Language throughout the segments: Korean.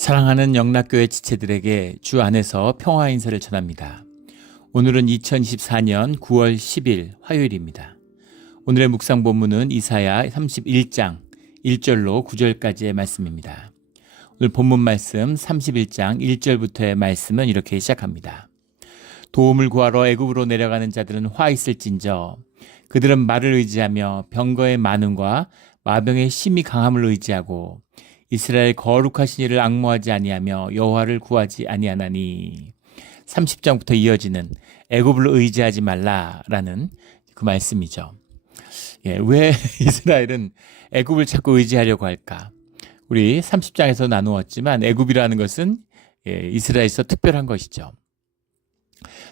사랑하는 영락교회 지체들에게 주 안에서 평화 인사를 전합니다. 오늘은 2024년 9월 10일 화요일입니다. 오늘의 묵상 본문은 이사야 31장 1절로 9절까지의 말씀입니다. 오늘 본문 말씀 31장 1절부터의 말씀은 이렇게 시작합니다. 도움을 구하러 애굽으로 내려가는 자들은 화 있을진저 그들은 말을 의지하며 병거의 많음과 마병의 심히 강함을 의지하고 이스라엘 거룩하신 이를 앙모하지 아니하며 여호와를 구하지 아니하나니. 30장부터 이어지는 애굽을 의지하지 말라라는 그 말씀이죠. 왜 이스라엘은 애굽을 자꾸 의지하려고 할까? 우리 30장에서 나누었지만 애굽이라는 것은 이스라엘에서 특별한 것이죠.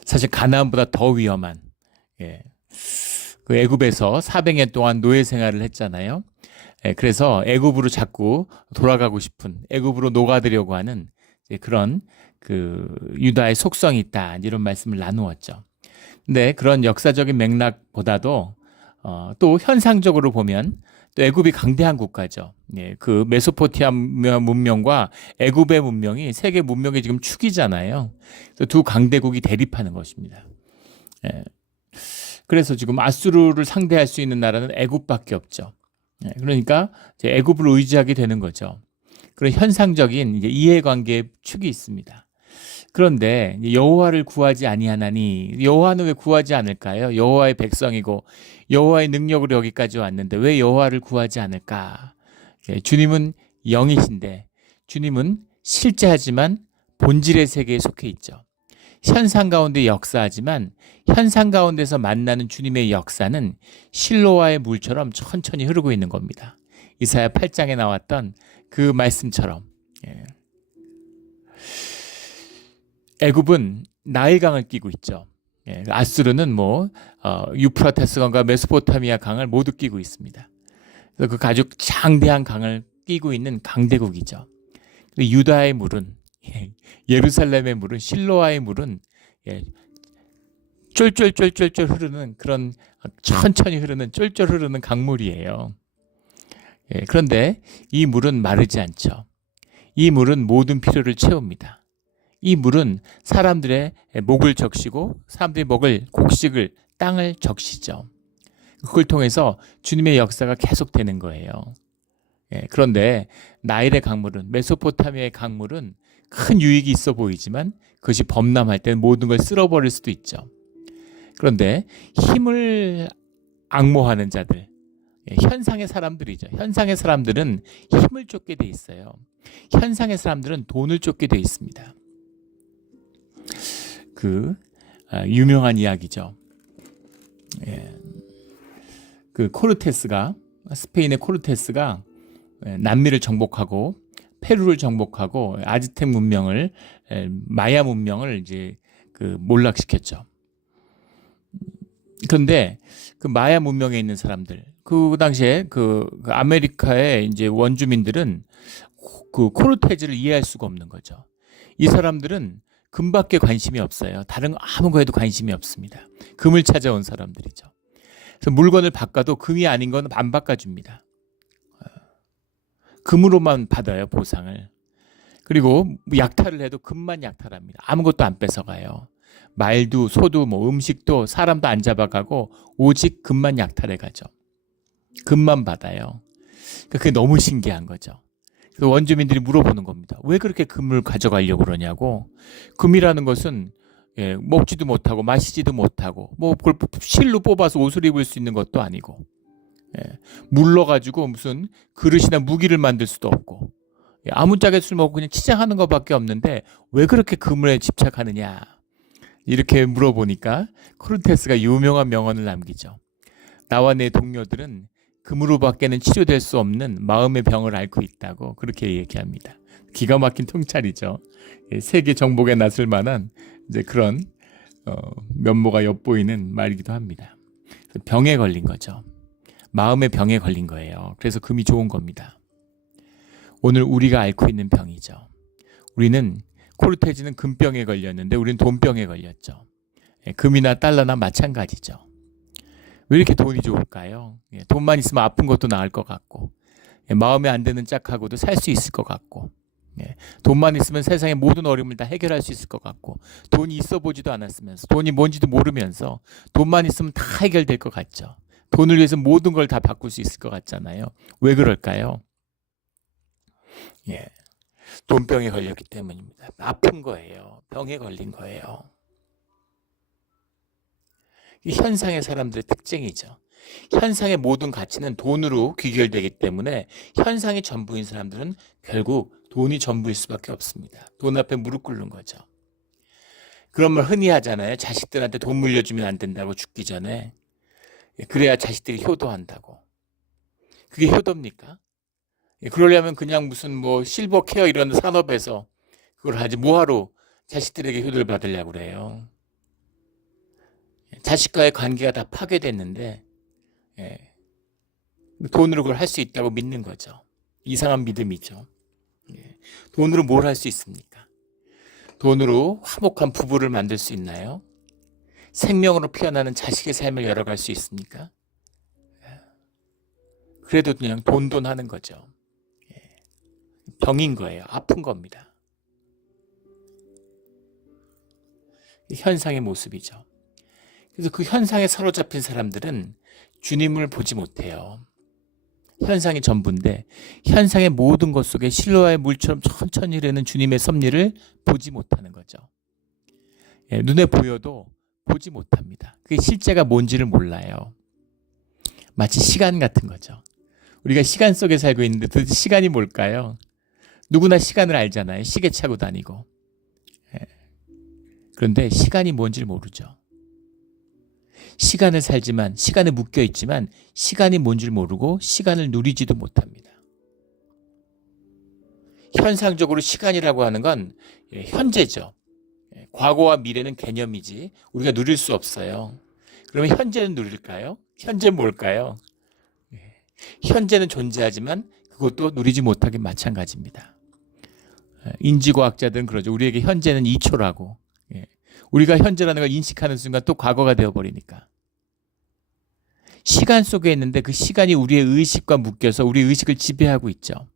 사실 가나안보다 더 위험한 그 애굽에서 400년 동안 노예 생활을 했잖아요. 그래서 애굽으로 자꾸 돌아가고 싶은, 애굽으로 녹아들려고 하는 그런 그 유다의 속성이 있다, 이런 말씀을 나누었죠. 근데 그런 역사적인 맥락보다도 또 현상적으로 보면 또 애굽이 강대한 국가죠. 그 메소포타미아 문명과 애굽의 문명이 세계 문명의 지금 축이잖아요. 그래서 두 강대국이 대립하는 것입니다. 그래서 지금 아수르를 상대할 수 있는 나라는 애굽밖에 없죠. 그러니까 이제 애굽을 의지하게 되는 거죠. 그런 현상적인 이제 이해관계의 축이 있습니다. 그런데 여호와를 구하지 아니하나니, 여호와는 왜 구하지 않을까요? 여호와의 백성이고 여호와의 능력으로 여기까지 왔는데 왜 여호와를 구하지 않을까? 주님은 영이신데 주님은 실제하지만 본질의 세계에 속해 있죠. 현상 가운데 역사하지만 현상 가운데서 만나는 주님의 역사는 실로와의 물처럼 천천히 흐르고 있는 겁니다. 이사야 8장에 나왔던 그 말씀처럼. 애굽은 나일강을 끼고 있죠. 아수르는 유프라테스 강과 메소포타미아 강을 모두 끼고 있습니다. 그래서 그 아주 장대한 강을 끼고 있는 강대국이죠. 유다의 물은, 예루살렘의 물은, 실로와의 물은 쫄쫄쫄쫄쫄 흐르는, 그런 천천히 흐르는, 쫄쫄 흐르는 강물이에요. 그런데 이 물은 마르지 않죠. 이 물은 모든 필요를 채웁니다. 이 물은 사람들의 목을 적시고 사람들이 먹을 곡식을, 땅을 적시죠. 그걸 통해서 주님의 역사가 계속되는 거예요. 그런데 나일의 강물은, 메소포타미아의 강물은 큰 유익이 있어 보이지만 그것이 범람할 때는 모든 걸 쓸어버릴 수도 있죠. 그런데 힘을 앙모하는 자들, 현상의 사람들이죠. 현상의 사람들은 힘을 쫓게 돼 있어요. 현상의 사람들은 돈을 쫓게 돼 있습니다. 유명한 이야기죠. 그 코르테스가, 스페인의 코르테스가 남미를 정복하고 페루를 정복하고 아즈텍 문명을, 마야 문명을 이제 몰락시켰죠. 그런데 그 마야 문명에 있는 사람들, 그 당시에 그 아메리카의 이제 원주민들은 그 코르테즈를 이해할 수가 없는 거죠. 이 사람들은 금밖에 관심이 없어요. 다른 아무 거에도 관심이 없습니다. 금을 찾아온 사람들이죠. 그래서 물건을 바꿔도 금이 아닌 건 안 바꿔줍니다. 금으로만 받아요, 보상을. 그리고 약탈을 해도 금만 약탈합니다. 아무것도 안 뺏어가요. 말도, 소도, 음식도, 사람도 안 잡아가고 오직 금만 약탈해 가죠. 금만 받아요. 그게 너무 신기한 거죠. 그래서 원주민들이 물어보는 겁니다. 왜 그렇게 금을 가져가려고 그러냐고. 금이라는 것은 먹지도 못하고 마시지도 못하고 그걸 실로 뽑아서 옷을 입을 수 있는 것도 아니고, 물러가지고 무슨 그릇이나 무기를 만들 수도 없고, 아무짝에 술 먹고 그냥 치장하는 것밖에 없는데 왜 그렇게 금에 집착하느냐, 이렇게 물어보니까 코르테스가 유명한 명언을 남기죠. 나와 내 동료들은 금으로밖에는 치료될 수 없는 마음의 병을 앓고 있다고 그렇게 얘기합니다. 기가 막힌 통찰이죠. 세계 정복에 나설 만한 이제 그런 면모가 엿보이는 말이기도 합니다. 병에 걸린 거죠. 마음의 병에 걸린 거예요. 그래서 금이 좋은 겁니다. 오늘 우리가 앓고 있는 병이죠. 우리는, 코르테즈는 금병에 걸렸는데 우리는 돈병에 걸렸죠. 금이나 달러나 마찬가지죠. 왜 이렇게 돈이 좋을까요? 돈만 있으면 아픈 것도 나을 것 같고, 마음에 안 드는 짝하고도 살 수 있을 것 같고, 예. 돈만 있으면 세상의 모든 어려움을 다 해결할 수 있을 것 같고, 돈이 있어 보지도 않았으면서, 돈이 뭔지도 모르면서 돈만 있으면 다 해결될 것 같죠. 돈을 위해서 모든 걸 다 바꿀 수 있을 것 같잖아요. 왜 그럴까요? 예. 돈병에 걸렸기 때문입니다. 아픈 거예요. 병에 걸린 거예요. 이 현상의 사람들의 특징이죠. 현상의 모든 가치는 돈으로 귀결되기 때문에 현상이 전부인 사람들은 결국 돈이 전부일 수밖에 없습니다. 돈 앞에 무릎 꿇는 거죠. 그런 말 흔히 하잖아요. 자식들한테 돈 물려주면 안 된다고, 죽기 전에. 그래야 자식들이 효도한다고. 그게 효도입니까? 그러려면 그냥 무슨 뭐 실버 케어 이런 산업에서 그걸 하지, 뭐하러 자식들에게 효도를 받으려고 그래요. 자식과의 관계가 다 파괴됐는데 돈으로 그걸 할 수 있다고 믿는 거죠. 이상한 믿음이죠. 돈으로 뭘 할 수 있습니까? 돈으로 화목한 부부를 만들 수 있나요? 생명으로 피어나는 자식의 삶을 열어갈 수 있습니까? 그래도 그냥 돈 하는 거죠. 병인 거예요. 아픈 겁니다. 현상의 모습이죠. 그래서 그 현상에 사로잡힌 사람들은 주님을 보지 못해요. 현상이 전부인데 현상의 모든 것 속에 실로와의 물처럼 천천히 흐르는 주님의 섭리를 보지 못하는 거죠. 눈에 보여도 보지 못합니다. 그게 실제가 뭔지를 몰라요. 마치 시간 같은 거죠. 우리가 시간 속에 살고 있는데 도대체 시간이 뭘까요? 누구나 시간을 알잖아요. 시계 차고 다니고. 그런데 시간이 뭔지를 모르죠. 시간을 살지만, 시간에 묶여 있지만 시간이 뭔지를 모르고 시간을 누리지도 못합니다. 현상적으로 시간이라고 하는 건 현재죠. 과거와 미래는 개념이지 우리가 누릴 수 없어요. 그러면 현재는 누릴까요? 현재는 뭘까요? 현재는 존재하지만 그것도 누리지 못하긴 마찬가지입니다. 인지과학자들은 그러죠. 우리에게 현재는 2초라고. 우리가 현재라는 걸 인식하는 순간 또 과거가 되어버리니까. 시간 속에 있는데 그 시간이 우리의 의식과 묶여서 우리의 의식을 지배하고 있죠.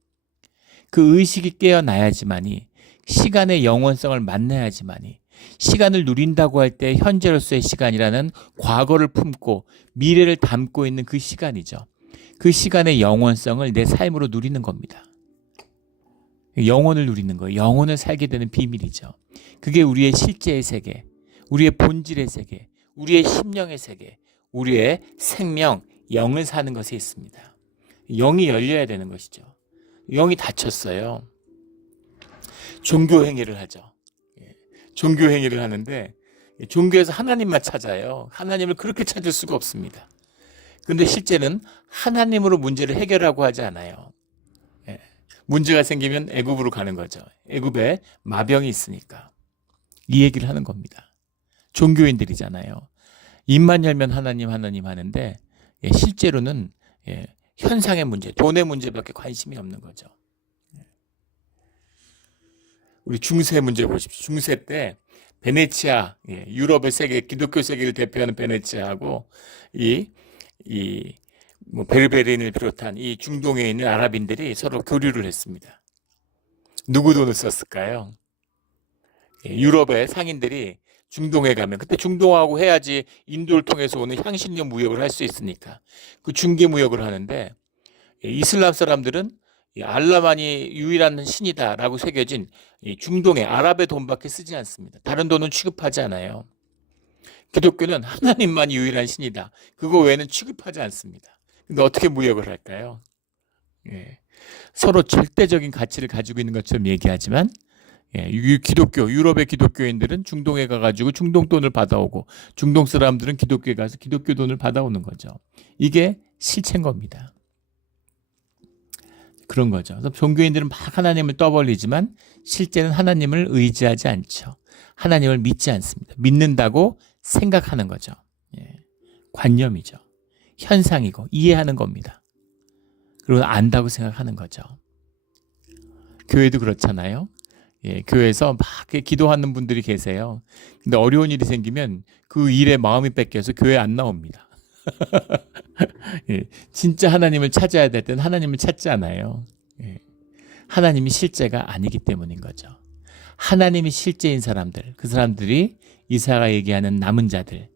그 의식이 깨어나야지만이, 시간의 영원성을 만나야지만이, 시간을 누린다고 할 때 현재로서의 시간이라는 과거를 품고 미래를 담고 있는 그 시간이죠. 그 시간의 영원성을 내 삶으로 누리는 겁니다. 영혼을 누리는 거예요. 영혼을 살게 되는 비밀이죠. 그게 우리의 실제의 세계, 우리의 본질의 세계, 우리의 심령의 세계, 우리의 생명, 영을 사는 것에 있습니다. 영이 열려야 되는 것이죠. 영이 닫혔어요. 종교 행위를 하죠. 종교 행위를 하는데 종교에서 하나님만 찾아요. 하나님을 그렇게 찾을 수가 없습니다. 그런데 실제는 하나님으로 문제를 해결하고 하지 않아요. 문제가 생기면 애굽으로 가는 거죠. 애굽에 마병이 있으니까. 이 얘기를 하는 겁니다. 종교인들이잖아요. 입만 열면 하나님 하는데 실제로는 현상의 문제, 돈의 문제밖에 관심이 없는 거죠. 우리 중세 문제 보십시오. 중세 때 베네치아, 유럽의 세계, 기독교 세계를 대표하는 베네치아하고 베르베린을 비롯한 이 중동에 있는 아랍인들이 서로 교류를 했습니다. 누구 돈을 썼을까요? 유럽의 상인들이 중동에 가면, 그때 중동하고 해야지 인도를 통해서 오는 향신료 무역을 할 수 있으니까 그 중개 무역을 하는데, 이슬람 사람들은 알라만이 유일한 신이다라고 새겨진 중동의 아랍의 돈밖에 쓰지 않습니다. 다른 돈은 취급하지 않아요. 기독교는 하나님만이 유일한 신이다. 그거 외에는 취급하지 않습니다. 근데 어떻게 무역을 할까요? 서로 절대적인 가치를 가지고 있는 것처럼 얘기하지만 유럽의 기독교인들은 중동에 가가지고 중동 돈을 받아오고, 중동 사람들은 기독교에 가서 기독교 돈을 받아오는 거죠. 이게 실체인 겁니다. 그런 거죠. 그래서 종교인들은 막 하나님을 떠벌리지만 실제는 하나님을 의지하지 않죠. 하나님을 믿지 않습니다. 믿는다고 생각하는 거죠. 관념이죠. 현상이고 이해하는 겁니다. 그리고 안다고 생각하는 거죠. 교회도 그렇잖아요. 교회에서 막 기도하는 분들이 계세요. 근데 어려운 일이 생기면 그 일에 마음이 뺏겨서 교회 안 나옵니다. 진짜 하나님을 찾아야 될 때는 하나님을 찾지 않아요. 하나님이 실제가 아니기 때문인 거죠. 하나님이 실제인 사람들, 그 사람들이 이사야가 얘기하는 남은 자들,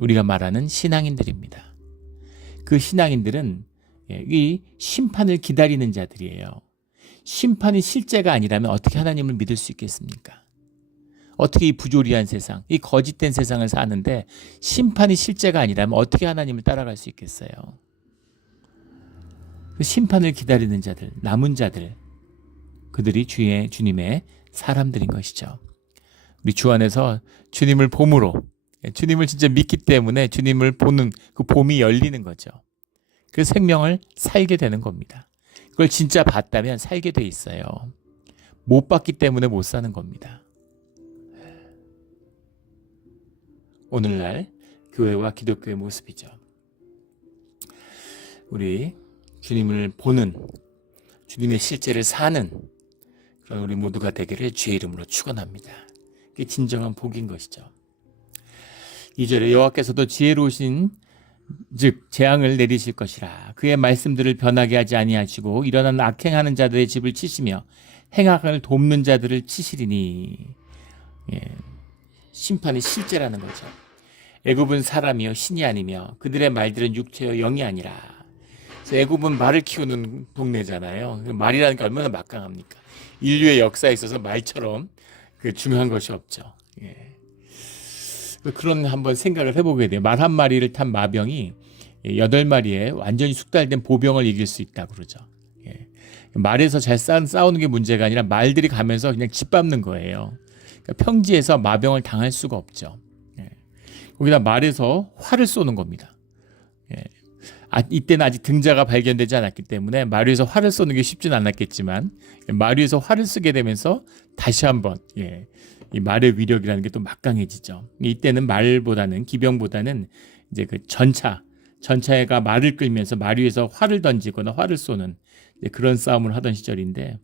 우리가 말하는 신앙인들입니다. 그 신앙인들은 이 심판을 기다리는 자들이에요. 심판이 실제가 아니라면 어떻게 하나님을 믿을 수 있겠습니까? 어떻게 이 부조리한 세상, 이 거짓된 세상을 사는데 심판이 실제가 아니라면 어떻게 하나님을 따라갈 수 있겠어요? 그 심판을 기다리는 자들, 남은 자들, 그들이 주님의 사람들인 것이죠. 우리 주 안에서 주님을 봄으로, 주님을 진짜 믿기 때문에 주님을 보는 그 봄이 열리는 거죠. 그 생명을 살게 되는 겁니다. 그걸 진짜 봤다면 살게 돼 있어요. 못 봤기 때문에 못 사는 겁니다. 오늘날 교회와 기독교의 모습이죠. 우리 주님을 보는, 주님의 실제를 사는 그런 우리 모두가 되기를 주의 이름으로 축원합니다. 그게 진정한 복인 것이죠. 2절에 여호와께서도 지혜로우신 즉 재앙을 내리실 것이라. 그의 말씀들을 변하게 하지 아니하시고 일어나는 악행하는 자들의 집을 치시며 행악을 돕는 자들을 치시리니. 심판이 실제라는 거죠. 애굽은 사람이요 신이 아니며 그들의 말들은 육체요 영이 아니라. 애굽은 말을 키우는 동네잖아요. 말이라는 게 얼마나 막강합니까? 인류의 역사에 있어서 말처럼 중요한 것이 없죠. 그런 한번 생각을 해보게 돼요. 말 한 마리를 탄 마병이 8마리에 완전히 숙달된 보병을 이길 수 있다고 그러죠. 말에서 잘 싸우는 게 문제가 아니라 말들이 가면서 그냥 짓밟는 거예요. 그러니까 평지에서 마병을 당할 수가 없죠. 거기다 말에서 활을 쏘는 겁니다. 이때는 아직 등자가 발견되지 않았기 때문에 말 위에서 활을 쏘는 게 쉽지는 않았겠지만 말 위에서 활을 쓰게 되면서 다시 한번 이 말의 위력이라는 게 또 막강해지죠. 이때는 말보다는 기병보다는 이제 그 전차가 말을 끌면서 말 위에서 활을 던지거나 활을 쏘는 그런 싸움을 하던 시절인데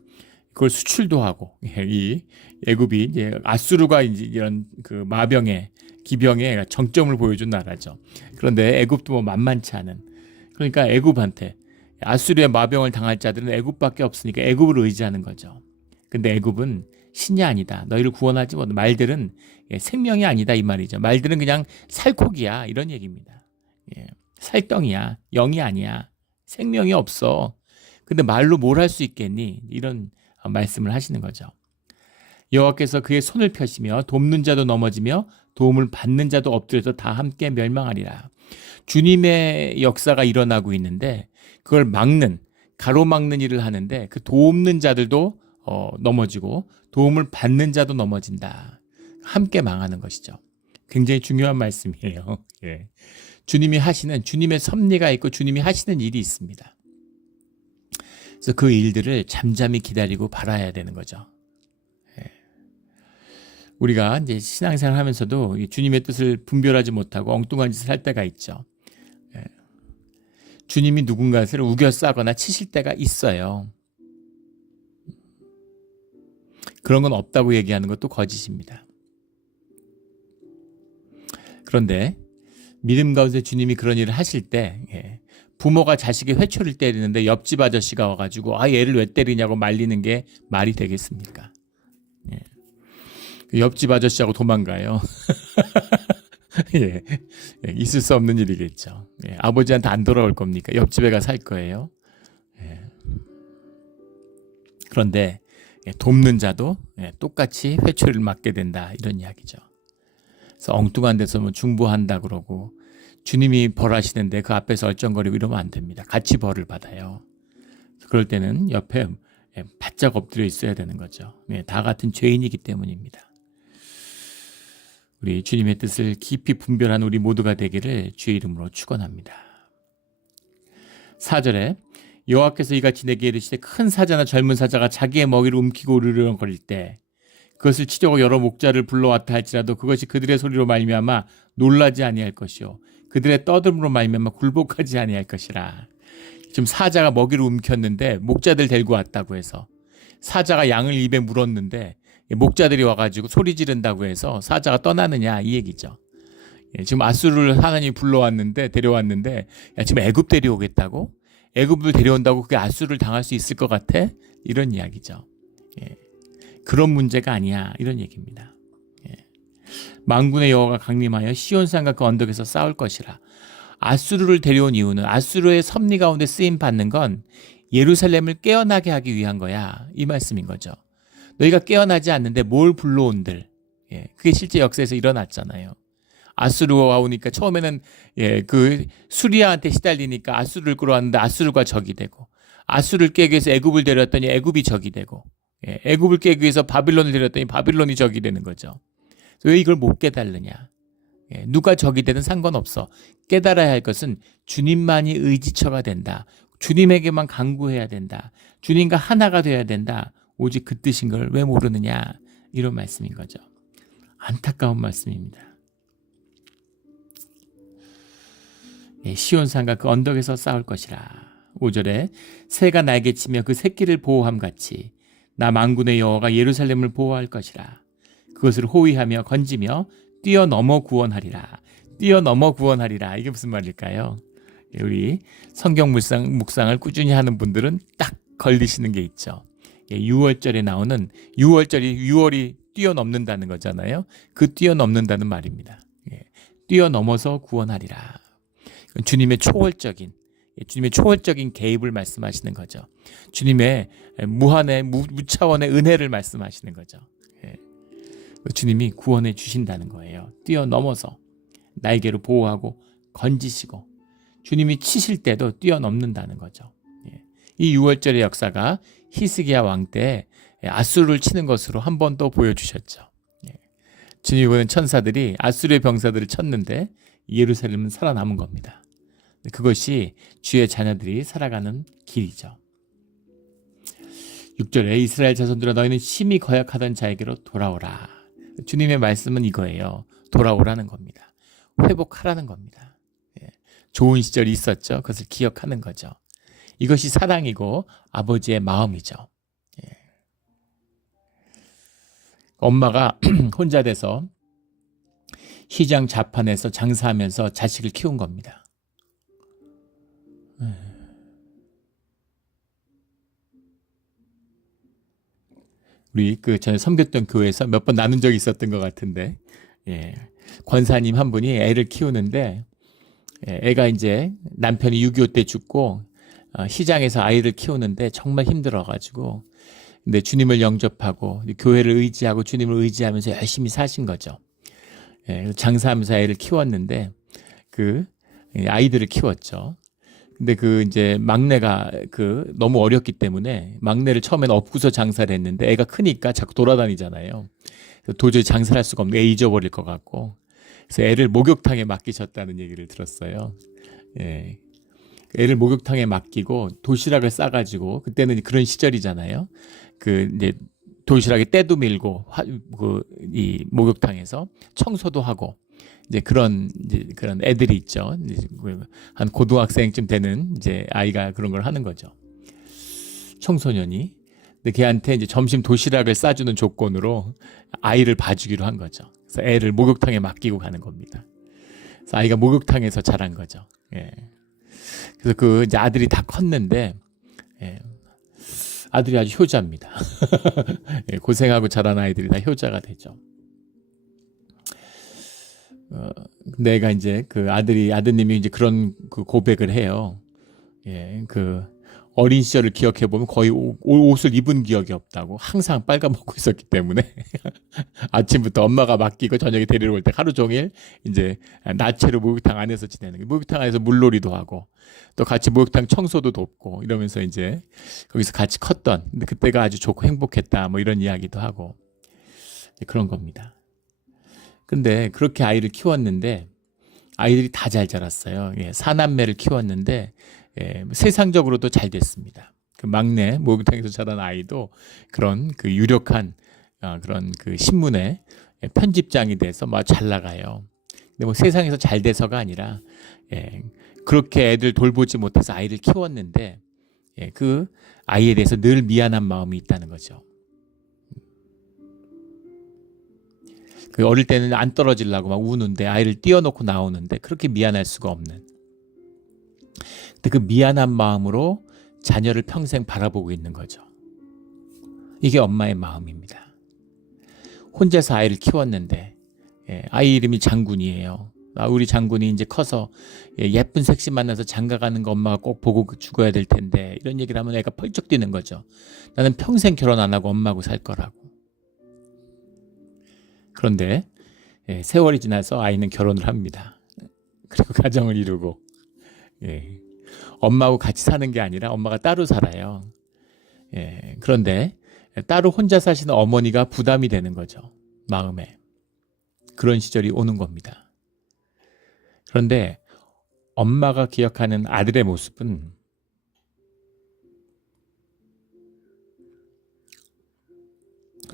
그걸 수출도 하고 이 애굽이 이제 아수르가 이제 이런 그 마병의 기병의 정점을 보여준 나라죠. 그런데 애굽도 뭐 만만치 않은 그러니까 애굽한테 아수르의 마병을 당할 자들은 애굽밖에 없으니까 애굽을 의지하는 거죠. 근데 애굽은 신이 아니다. 너희를 구원하지 못. 말들은 생명이 아니다 이 말이죠. 말들은 그냥 살코기야 이런 얘기입니다. 살덩이야. 영이 아니야. 생명이 없어. 근데 말로 뭘 할 수 있겠니? 이런 말씀을 하시는 거죠. 여호와께서 그의 손을 펴시며 돕는 자도 넘어지며 도움을 받는 자도 엎드려서 다 함께 멸망하리라. 주님의 역사가 일어나고 있는데 그걸 가로막는 일을 하는데 그 돕는 자들도 넘어지고 도움을 받는 자도 넘어진다. 함께 망하는 것이죠. 굉장히 중요한 말씀이에요. 주님이 하시는 주님의 섭리가 있고 주님이 하시는 일이 있습니다. 그래서 그 일들을 잠잠히 기다리고 바라야 되는 거죠. 우리가 이제 신앙생활 하면서도 주님의 뜻을 분별하지 못하고 엉뚱한 짓을 할 때가 있죠. 주님이 누군가를 우겨 싸거나 치실 때가 있어요. 그런 건 없다고 얘기하는 것도 거짓입니다. 그런데 믿음 가운데 주님이 그런 일을 하실 때 부모가 자식의 회초리를 때리는데 옆집 아저씨가 와가지고 얘를 왜 때리냐고 말리는 게 말이 되겠습니까? 옆집 아저씨하고 도망가요. 있을 수 없는 일이겠죠. 아버지한테 안 돌아올 겁니까? 옆집에 가 살 거예요. 그런데 돕는 자도 똑같이 회초리를 맞게 된다 이런 이야기죠. 그래서 엉뚱한 데서 뭐 중보한다 그러고 주님이 벌하시는데 그 앞에서 얼쩡거리고 이러면 안 됩니다. 같이 벌을 받아요. 그럴 때는 옆에 바짝 엎드려 있어야 되는 거죠. 다 같은 죄인이기 때문입니다. 우리 주님의 뜻을 깊이 분별한 우리 모두가 되기를 주의 이름으로 축원합니다. 4절에 여호와께서 이같이 내게 이르시되 큰 사자나 젊은 사자가 자기의 먹이를 움키고 으르렁거릴 때 그것을 치려고 여러 목자를 불러왔다 할지라도 그것이 그들의 소리로 말미암아 놀라지 아니할 것이요 그들의 떠들음으로 말미암아 굴복하지 아니할 것이라. 지금 사자가 먹이를 움켰는데 목자들 데리고 왔다고 해서 사자가 양을 입에 물었는데 목자들이 와가지고 소리 지른다고 해서 사자가 떠나느냐 이 얘기죠. 지금 아수르를 하나님이 데려왔는데 지금 애굽 데려오겠다고? 애굽을 데려온다고 그게 앗수르를 당할 수 있을 것 같아? 이런 이야기죠. 예. 그런 문제가 아니야. 이런 얘기입니다. 예. 만군의 여호와가 강림하여 시온산과 그 언덕에서 싸울 것이라. 앗수르를 데려온 이유는 아수르의 섭리 가운데 쓰임 받는 건 예루살렘을 깨어나게 하기 위한 거야. 이 말씀인 거죠. 너희가 깨어나지 않는데 뭘 불러온들. 예, 그게 실제 역사에서 일어났잖아요. 아수르가 오니까 처음에는 그 수리아한테 시달리니까 아수르를 끌어왔는데 아수르가 적이 되고, 아수르를 깨기 위해서 애굽을 데려왔더니 애굽이 적이 되고, 애굽을 깨기 위해서 바빌론을 데려왔더니 바빌론이 적이 되는 거죠. 왜 이걸 못 깨달느냐? 누가 적이 되든 상관없어. 깨달아야 할 것은 주님만이 의지처가 된다. 주님에게만 간구해야 된다. 주님과 하나가 되어야 된다. 오직 그 뜻인 걸 왜 모르느냐? 이런 말씀인 거죠. 안타까운 말씀입니다. 시온산과 그 언덕에서 싸울 것이라. 5절에 새가 날개치며 그 새끼를 보호함같이 나 만군의 여호와가 예루살렘을 보호할 것이라. 그것을 호위하며 건지며 뛰어넘어 구원하리라. 뛰어넘어 구원하리라. 이게 무슨 말일까요? 우리 성경 묵상을 꾸준히 하는 분들은 딱 걸리시는 게 있죠. 6월절에 나오는 6월이 뛰어넘는다는 거잖아요. 그 뛰어넘는다는 말입니다. 뛰어넘어서 구원하리라. 주님의 초월적인 개입을 말씀하시는 거죠. 주님의 무한의 무차원의 은혜를 말씀하시는 거죠. 주님이 구원해 주신다는 거예요. 뛰어넘어서 날개로 보호하고 건지시고 주님이 치실 때도 뛰어넘는다는 거죠. 이 6월절의 역사가 히스기야 왕 때 아수르를 치는 것으로 한 번 더 보여주셨죠. 주님이 보낸 천사들이 아수르의 병사들을 쳤는데 예루살렘은 살아남은 겁니다. 그것이 주의 자녀들이 살아가는 길이죠. 6절에 이스라엘 자손들아 너희는 심히 거역하던 자에게로 돌아오라. 주님의 말씀은 이거예요. 돌아오라는 겁니다. 회복하라는 겁니다. 좋은 시절이 있었죠. 그것을 기억하는 거죠. 이것이 사랑이고 아버지의 마음이죠. 엄마가 혼자 돼서 시장 자판에서 장사하면서 자식을 키운 겁니다. 우리 전에 섬겼던 교회에서 몇 번 나눈 적이 있었던 것 같은데, 권사님 한 분이 애를 키우는데, 애가 이제 남편이 6.25 때 죽고, 시장에서 아이를 키우는데 정말 힘들어가지고, 근데 주님을 영접하고, 교회를 의지하고 주님을 의지하면서 열심히 사신 거죠. 장사하면서 애를 키웠는데, 아이들을 키웠죠. 근데 이제 막내가 너무 어렸기 때문에 막내를 처음에는 업고서 장사를 했는데 애가 크니까 자꾸 돌아다니잖아요. 도저히 장사를 할 수가 없는 애 잊어버릴 것 같고 그래서 애를 목욕탕에 맡기셨다는 얘기를 들었어요. 애를 목욕탕에 맡기고 도시락을 싸가지고 그때는 그런 시절이잖아요. 이제 도시락에 때도 밀고 이 목욕탕에서 청소도 하고 이제 그런 애들이 있죠. 한 고등학생쯤 되는 이제 아이가 그런 걸 하는 거죠. 청소년이. 근데 걔한테 이제 점심 도시락을 싸주는 조건으로 아이를 봐주기로 한 거죠. 그래서 애를 목욕탕에 맡기고 가는 겁니다. 그래서 아이가 목욕탕에서 자란 거죠. 그래서 이제 아들이 다 컸는데, 아들이 아주 효자입니다. 고생하고 자란 아이들이 다 효자가 되죠. 내가 이제 아드님이 이제 그런 고백을 해요. 어린 시절을 기억해 보면 거의 옷을 입은 기억이 없다고 항상 빨가먹고 있었기 때문에 아침부터 엄마가 맡기고 저녁에 데리러 올 때 하루 종일 이제 나체로 목욕탕 안에서 지내는 거예요. 목욕탕 안에서 물놀이도 하고 또 같이 목욕탕 청소도 돕고 이러면서 이제 거기서 같이 컸던 근데 그때가 아주 좋고 행복했다 뭐 이런 이야기도 하고 그런 겁니다. 근데 그렇게 아이를 키웠는데 아이들이 다 잘 자랐어요. 사남매를 키웠는데 세상적으로도 잘 됐습니다. 막내 목욕탕에서 자란 아이도 그런 유력한 그런 신문의 편집장이 돼서 막 잘 나가요. 근데 세상에서 잘 돼서가 아니라 그렇게 애들 돌보지 못해서 아이를 키웠는데 그 아이에 대해서 늘 미안한 마음이 있다는 거죠. 어릴 때는 안 떨어지려고 막 우는데 아이를 띄워놓고 나오는데 그렇게 미안할 수가 없는 근데 그 미안한 마음으로 자녀를 평생 바라보고 있는 거죠. 이게 엄마의 마음입니다. 혼자서 아이를 키웠는데 아이 이름이 장군이에요. 우리 장군이 이제 커서 예쁜 섹시 만나서 장가가는 거 엄마가 꼭 보고 죽어야 될 텐데, 이런 얘기를 하면 애가 펄쩍 뛰는 거죠. 나는 평생 결혼 안 하고 엄마하고 살 거라고. 그런데 세월이 지나서 아이는 결혼을 합니다. 그리고 가정을 이루고 엄마하고 같이 사는 게 아니라 엄마가 따로 살아요. 그런데 따로 혼자 사시는 어머니가 부담이 되는 거죠. 마음에. 그런 시절이 오는 겁니다. 그런데 엄마가 기억하는 아들의 모습은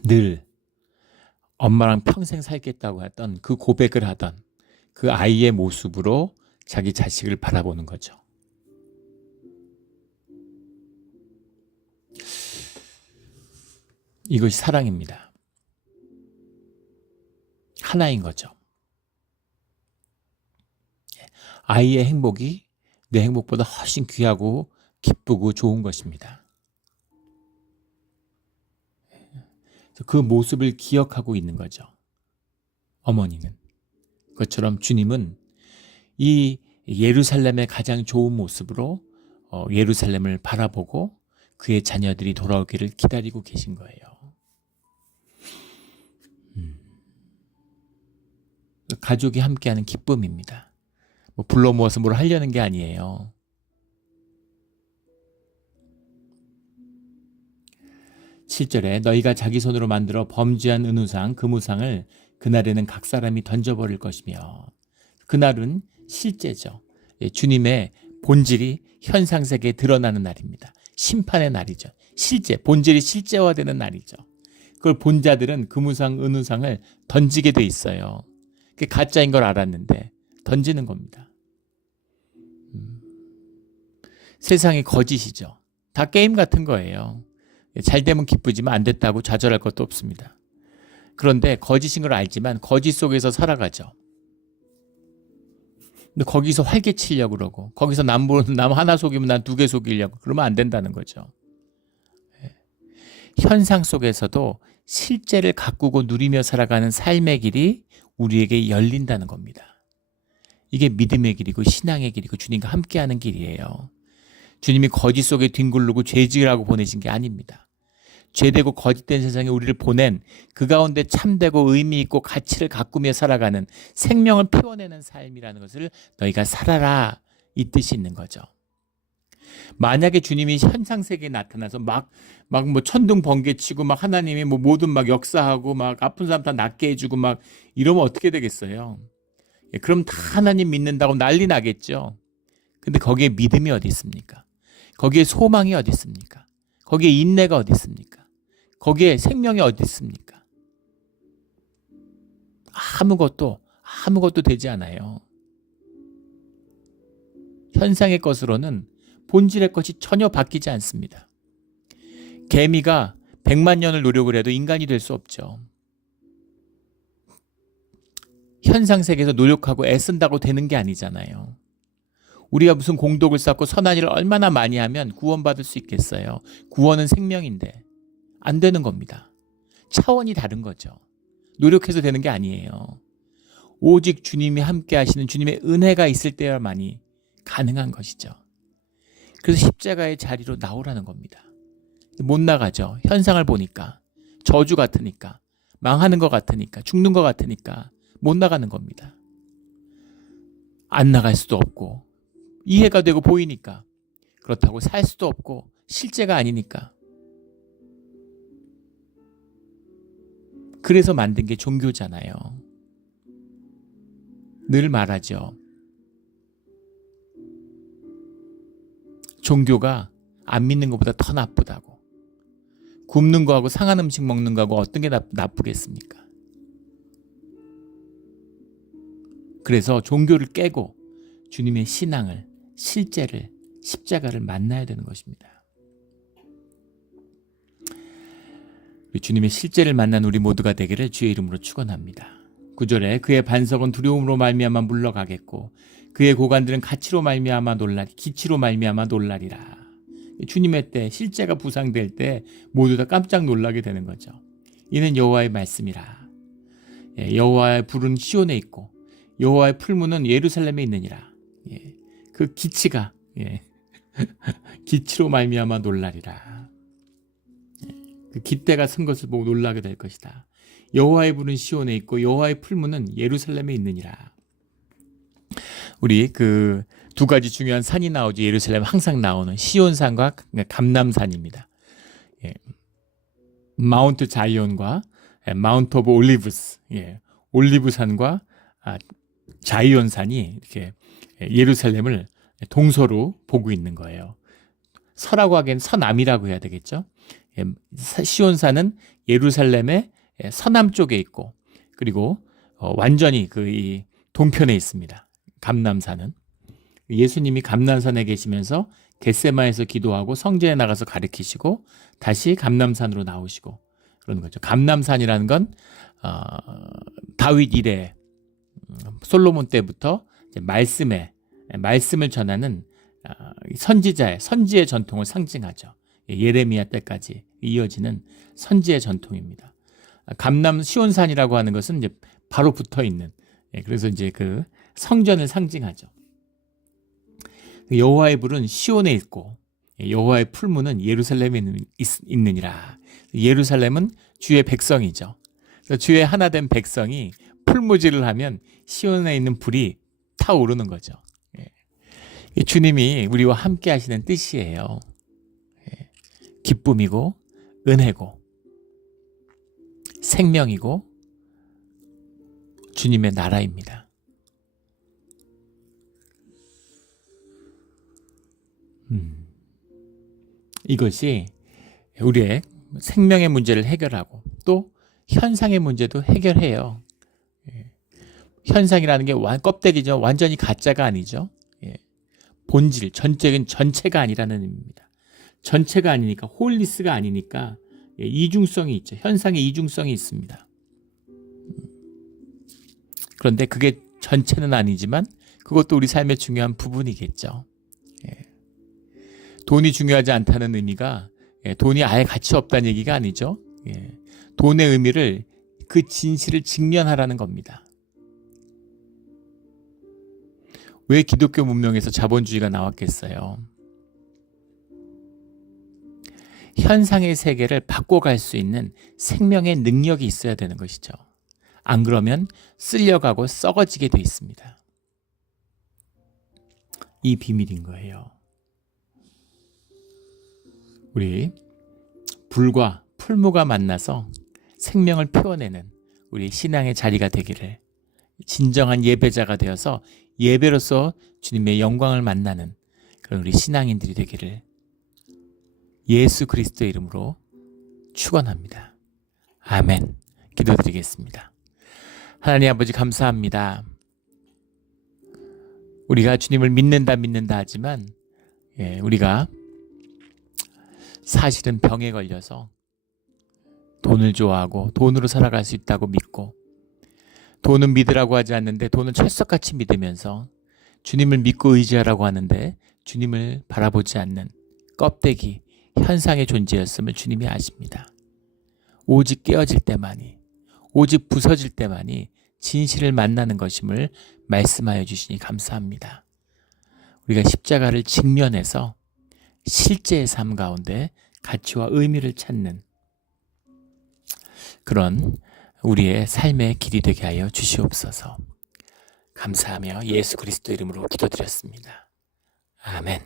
늘 엄마랑 평생 살겠다고 했던 그 고백을 하던 그 아이의 모습으로 자기 자식을 바라보는 거죠. 이것이 사랑입니다. 하나인 거죠. 아이의 행복이 내 행복보다 훨씬 귀하고 기쁘고 좋은 것입니다. 그 모습을 기억하고 있는 거죠. 어머니는. 그것처럼 주님은 이 예루살렘의 가장 좋은 모습으로 예루살렘을 바라보고 그의 자녀들이 돌아오기를 기다리고 계신 거예요. 가족이 함께하는 기쁨입니다. 불러 모아서 뭘 하려는 게 아니에요. (7절에) 너희가 자기 손으로 만들어 범죄한 은우상 금우상을 그날에는 각 사람이 던져버릴 것이며. 그날은 실제죠. 주님의 본질이 현상세계에 드러나는 날입니다. 심판의 날이죠. 실제, 본질이 실제화되는 날이죠. 그걸 본 자들은 금우상 은우상을 던지게 돼 있어요. 그게 가짜인 걸 알았는데 던지는 겁니다. 세상이 거짓이죠. 다 게임 같은 거예요. 잘 되면 기쁘지만 안 됐다고 좌절할 것도 없습니다. 그런데 거짓인 걸 알지만 거짓 속에서 살아가죠. 근데 거기서 활개치려고 그러고, 거기서 남 하나 속이면 난 2개 속이려고 그러면 안 된다는 거죠. 현상 속에서도 실제를 가꾸고 누리며 살아가는 삶의 길이 우리에게 열린다는 겁니다. 이게 믿음의 길이고 신앙의 길이고 주님과 함께하는 길이에요. 주님이 거짓 속에 뒹굴르고 죄지으라고 보내신 게 아닙니다. 죄되고 거짓된 세상에 우리를 보낸 그 가운데 참되고 의미 있고 가치를 가꾸며 살아가는 생명을 피워내는 삶이라는 것을 너희가 살아라, 이 뜻이 있는 거죠. 만약에 주님이 현상세계에 나타나서 막 천둥 번개치고 막 하나님이 모든 막 역사하고 막 아픈 사람 다 낫게 해주고 막 이러면 어떻게 되겠어요? 그럼 다 하나님 믿는다고 난리 나겠죠. 근데 거기에 믿음이 어디 있습니까? 거기에 소망이 어디 있습니까? 거기에 인내가 어디 있습니까? 거기에 생명이 어디 있습니까? 아무것도 되지 않아요. 현상의 것으로는 본질의 것이 전혀 바뀌지 않습니다. 개미가 100만 년을 노력을 해도 인간이 될 수 없죠. 현상 세계에서 노력하고 애쓴다고 되는 게 아니잖아요. 우리가 무슨 공덕을 쌓고 선한 일을 얼마나 많이 하면 구원받을 수 있겠어요. 구원은 생명인데 안 되는 겁니다. 차원이 다른 거죠. 노력해서 되는 게 아니에요. 오직 주님이 함께 하시는 주님의 은혜가 있을 때야만이 가능한 것이죠. 그래서 십자가의 자리로 나오라는 겁니다. 못 나가죠. 현상을 보니까, 저주 같으니까, 망하는 것 같으니까, 죽는 것 같으니까 못 나가는 겁니다. 안 나갈 수도 없고 이해가 되고 보이니까, 그렇다고 살 수도 없고 실제가 아니니까. 그래서 만든 게 종교잖아요. 늘 말하죠. 종교가 안 믿는 것보다 더 나쁘다고. 굶는 거하고 상한 음식 먹는 거하고 어떤 게 나쁘겠습니까? 그래서 종교를 깨고 주님의 신앙을, 실제를, 십자가를 만나야 되는 것입니다. 주님의 실제를 만난 우리 모두가 되기를 주의 이름으로 축원합니다. 9절에 그의 반석은 두려움으로 말미암아 물러가겠고 그의 고관들은 가치로 말미암아 놀라리, 기치로 말미암아 놀라리라. 주님의 때, 실제가 부상될 때 모두 다 깜짝 놀라게 되는 거죠. 이는 여호와의 말씀이라. 여호와의 불은 시온에 있고 여호와의 풀무는 예루살렘에 있느니라. 그 기치가 기치로 말미암아 놀라리라. 그 기대가 선 것을 보고 놀라게 될 것이다. 여호와의 불은 시온에 있고 여호와의 풀무는 예루살렘에 있느니라. 우리 그 두 가지 중요한 산이 나오죠. 예루살렘 항상 나오는 시온산과 감람산입니다. 마운트 자이온과 마운트 오브 올리브스, 올리브산과 자이온산이 이렇게 예루살렘을 동서로 보고 있는 거예요. 서라고 하기엔 서남이라고 해야 되겠죠. 시온산은 예루살렘의 서남 쪽에 있고, 그리고 완전히 이 동편에 있습니다. 감람산은. 예수님이 감람산에 계시면서 겟세마에서 기도하고 성전에 나가서 가르치시고 다시 감람산으로 나오시고 그러는 거죠. 감람산이라는 건 다윗 이래 솔로몬 때부터 이제 말씀을 전하는 선지의 전통을 상징하죠. 예레미야 때까지 이어지는 선지의 전통입니다. 감람 시온산이라고 하는 것은 이제 바로 붙어 있는, 그래서 이제 그 성전을 상징하죠. 여호와의 불은 시온에 있고 여호와의 풀무는 예루살렘에 있느니라. 예루살렘은 주의 백성이죠. 그래서 주의 하나된 백성이 풀무질을 하면 시온에 있는 불이 타오르는 거죠. 주님이 우리와 함께 하시는 뜻이에요. 기쁨이고 은혜고 생명이고 주님의 나라입니다. 이것이 우리의 생명의 문제를 해결하고 또 현상의 문제도 해결해요. 현상이라는 게 껍데기죠. 완전히 가짜가 아니죠. 본질, 전체가 아니라는 의미입니다. 전체가 아니니까, 홀리스가 아니니까 이중성이 있죠. 현상의 이중성이 있습니다. 그런데 그게 전체는 아니지만 그것도 우리 삶의 중요한 부분이겠죠. 돈이 중요하지 않다는 의미가 돈이 아예 가치 없다는 얘기가 아니죠. 돈의 의미를, 그 진실을 직면하라는 겁니다. 왜 기독교 문명에서 자본주의가 나왔겠어요? 현상의 세계를 바꿔갈 수 있는 생명의 능력이 있어야 되는 것이죠. 안 그러면 쓸려가고 썩어지게 돼 있습니다. 이 비밀인 거예요. 우리 불과 풀무가 만나서 생명을 피워내는 우리 신앙의 자리가 되기를, 진정한 예배자가 되어서 예배로서 주님의 영광을 만나는 그런 우리 신앙인들이 되기를 예수 그리스도의 이름으로 축원합니다. 아멘. 기도드리겠습니다. 하나님 아버지 감사합니다. 우리가 주님을 믿는다 하지만 우리가 사실은 병에 걸려서 돈을 좋아하고 돈으로 살아갈 수 있다고 믿고, 돈은 믿으라고 하지 않는데 돈은 철석같이 믿으면서 주님을 믿고 의지하라고 하는데 주님을 바라보지 않는 껍데기, 현상의 존재였음을 주님이 아십니다. 오직 깨어질 때만이, 오직 부서질 때만이 진실을 만나는 것임을 말씀하여 주시니 감사합니다. 우리가 십자가를 직면해서 실제의 삶 가운데 가치와 의미를 찾는 그런 우리의 삶의 길이 되게 하여 주시옵소서. 감사하며 예수 그리스도 이름으로 기도드렸습니다. 아멘.